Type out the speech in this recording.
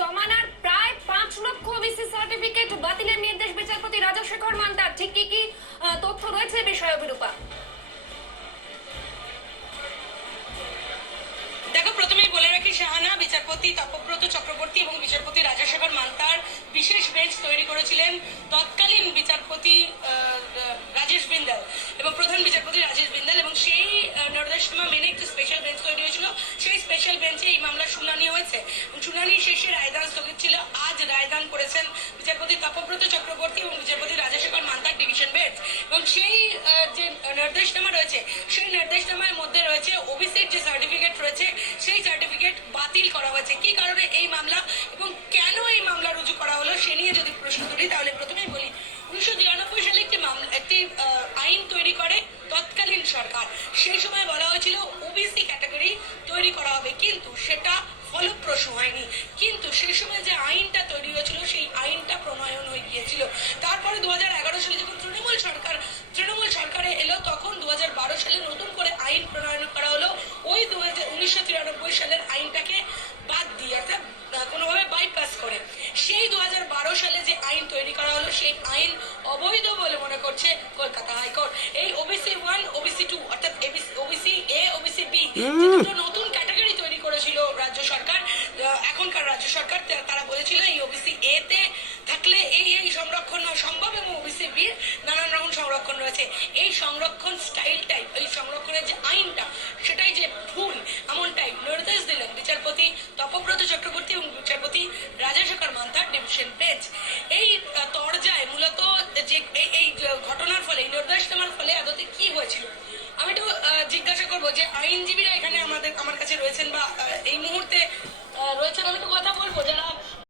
জমানার প্রায় 5 লক্ষ ওবিসি সার্টিফিকেট বাতিলের নির্দেশ বিচারপতি রাজশেখর মান্তার। ঠিক কি কি তথ্য রয়েছে বিষয়ে অভিরূপা? দেখো, প্রথমেই বলে রাখি শাহানা, বিচারপতি তপব্রত চক্রবর্তী এবং বিচারপতি রাজশেখর মান্তার বিশেষ বেঞ্চ তৈরি করেছিলেন তৎকালীন বিচারপতি রাজেশ বিন্দাল এবং প্রধান বিচারপতি রাজেশ বিন্দাল, এবং সেই নির্দেশনামা মেনে একটি স্পেশাল বেঞ্চ তৈরি হয়েছিল। সেই স্পেশাল বেঞ্চে এই মামলার শুনানি হয়েছে এবং শুনানি শেষে রায়দান স্থগিত ছিল। আজ রায়দান করেছেন বিচারপতি তপব্রত চক্রবর্তী এবং বিচারপতি রাজশেখর মান্তার ডিভিশন বেঞ্চ। এবং সেই যে নির্দেশনামা রয়েছে, সেই নির্দেশনামার মধ্যে রয়েছে ওবিসির যে সার্টিফিকেট রয়েছে সেই সার্টিফিকেট বাতিল করা হয়েছে। কি কারণে এই মামলা এবং কেন এই মামলা রুজু করা হলো সে নিয়ে যদি প্রশ্ন করি, তাহলে প্রথমেই বলি 1993 সালে একটি আইন তৈরি করে তৎকালীন সরকার। সেই সময় বলা হয়েছিল ওবিসি ক্যাটাগরি তৈরি করা হবে, কিন্তু সেটা ফলপ্রসূ হয়নি। কিন্তু সেই সময় যে আইনটা তৈরি হয়েছিল সেই আইনটা প্রণয়ন হয়ে গিয়েছিল। তারপরে 2011 সালে যখন তৃণমূল সরকারে এলো, তখন 2012 সালে নতুন করে আইন প্রণয়ন করা হলো। ওই 1993 সালের আইনটাকে বাদ দিয়ে, অর্থাৎ কোনোভাবে বাইপাস করে সেই 2012 সালে যে আইন তৈরি করা হলো সেই আইন অবৈধ বলে মনে করছে কলকাতা হাইকোর্ট। এই ওবিসি 1, ওবিসি 2 অর্থাৎ ওবিসি এ, ওবিসি বি, দুটো নতুন ক্যাটাগরি তৈরি করেছিল রাজ্য সরকার, এখনকার রাজ্য সরকার। তারা বলেছিল এই ওবিসি এ তে থাকলে এই সংরক্ষণ সম্ভব এবং ওবিসি বির নানান রকম সংরক্ষণ রয়েছে। এই সংরক্ষণ স্টাইলটাই, এই সংরক্ষণের যে আইনটা সেটাই যে ভুল, এমনটাই নির্দেশ দিলেন বিচারপতি তপব্রত চক্রবর্তী এবং